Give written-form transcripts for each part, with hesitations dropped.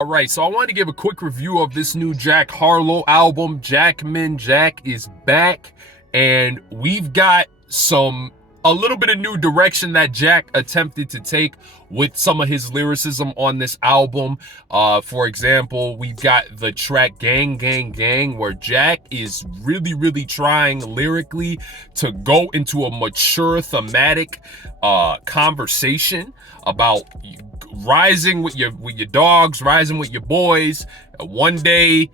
All right, so I wanted to give a quick review of this new Jack Harlow album. Jackman, Jack is back, and we've got a little bit of new direction that Jack attempted to take with some of his lyricism on this album. For example, we've got the track Gang Gang Gang, where Jack is really trying lyrically to go into a mature thematic conversation about rising with your dogs, rising with your boys. One day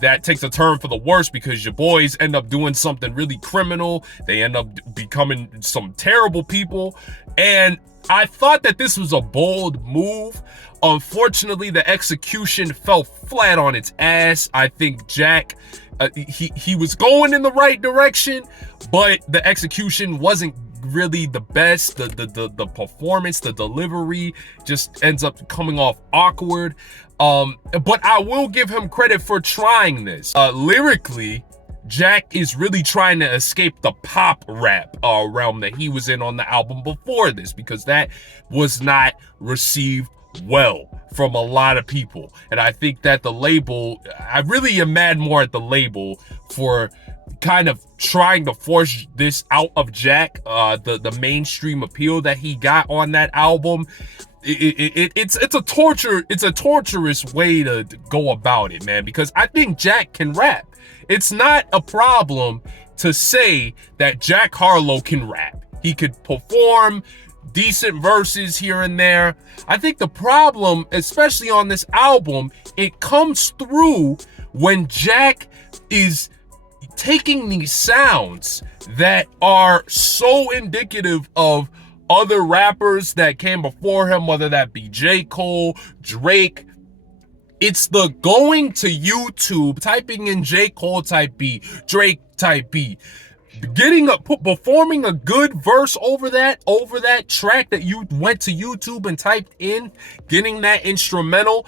that takes a turn for the worse because your boys end up doing something really criminal. They end up becoming some terrible people. And I thought that this was a bold move. Unfortunately, the execution fell flat on its ass. I think Jack, he was going in the right direction, but the execution wasn't really the best. The performance, the delivery just ends up coming off awkward. But I will give him credit for trying this. Lyrically, Jack is really trying to escape the pop rap realm that he was in on the album before this, because that was not received well from a lot of people. And I think that the label, I really am mad more at the label for kind of trying to force this out of Jack. The mainstream appeal that he got on that album, it's a torturous way to go about it, man, because I think Jack can rap. It's not a problem to say that Jack Harlow can rap. He could perform decent verses here and there. I think the problem, especially on this album, it comes through when Jack is taking these sounds that are so indicative of other rappers that came before him, whether that be J. Cole, Drake. It's the going to YouTube, typing in J. Cole type beat, Drake type beat, performing a good verse over that track that you went to YouTube and typed in, getting that instrumental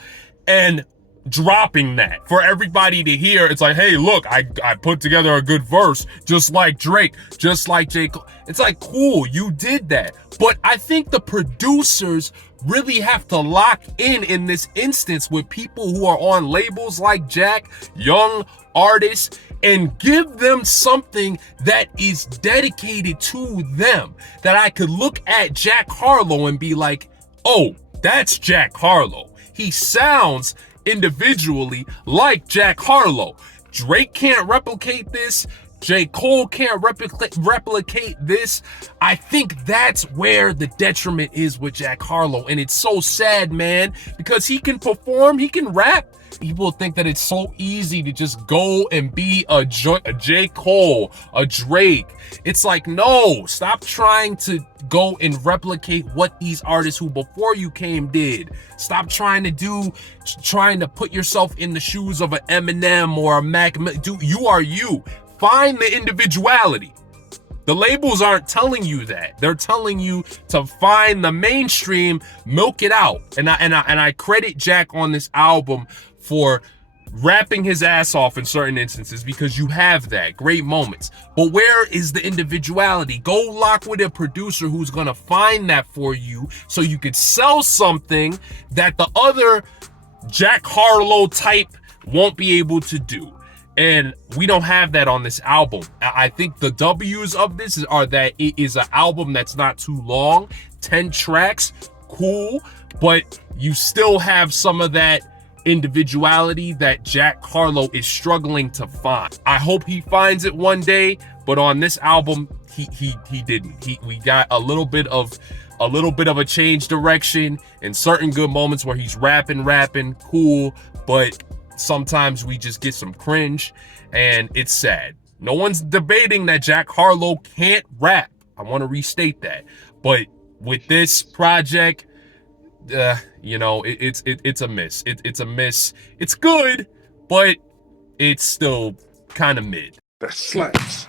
and dropping that for everybody to hear. It's like, hey, look, I put together a good verse, just like Drake, just like J. Cole. It's like, cool, you did that. But I think the producers really have to lock in this instance with people who are on labels like Jack, young artists, and give them something that is dedicated to them, that I could look at Jack Harlow and be like, oh, that's Jack Harlow. He sounds individually like Jack Harlow. Drake can't replicate this. J. Cole can't replicate this. I think that's where the detriment is with Jack Harlow. And it's so sad, man, because he can perform, he can rap. People think that it's so easy to just go and be a J. Cole, a Drake. It's like, no, stop trying to go and replicate what these artists who before you came did. Stop trying to put yourself in the shoes of an Eminem or a Mac. Dude, you are you. Find the individuality. The labels aren't telling you that. They're telling you to find the mainstream, milk it out. And I credit Jack on this album for rapping his ass off in certain instances, because you have that great moments. But where is the individuality? Go lock with a producer who's gonna find that for you, so you could sell something that the other Jack Harlow type won't be able to do. And we don't have that on this album. I think the W's of this are that it is an album that's not too long, 10 tracks, cool, but you still have some of that individuality that Jack Harlow is struggling to find. I hope he finds it one day, but on this album, he didn't. We got a little bit of a change direction in certain good moments where he's rapping, cool, but sometimes we just get some cringe, and it's sad. No one's debating that Jack Harlow can't rap. I want to restate that. But with this project, it's a miss. It's a miss. It's good, but it's still kind of mid. That slaps.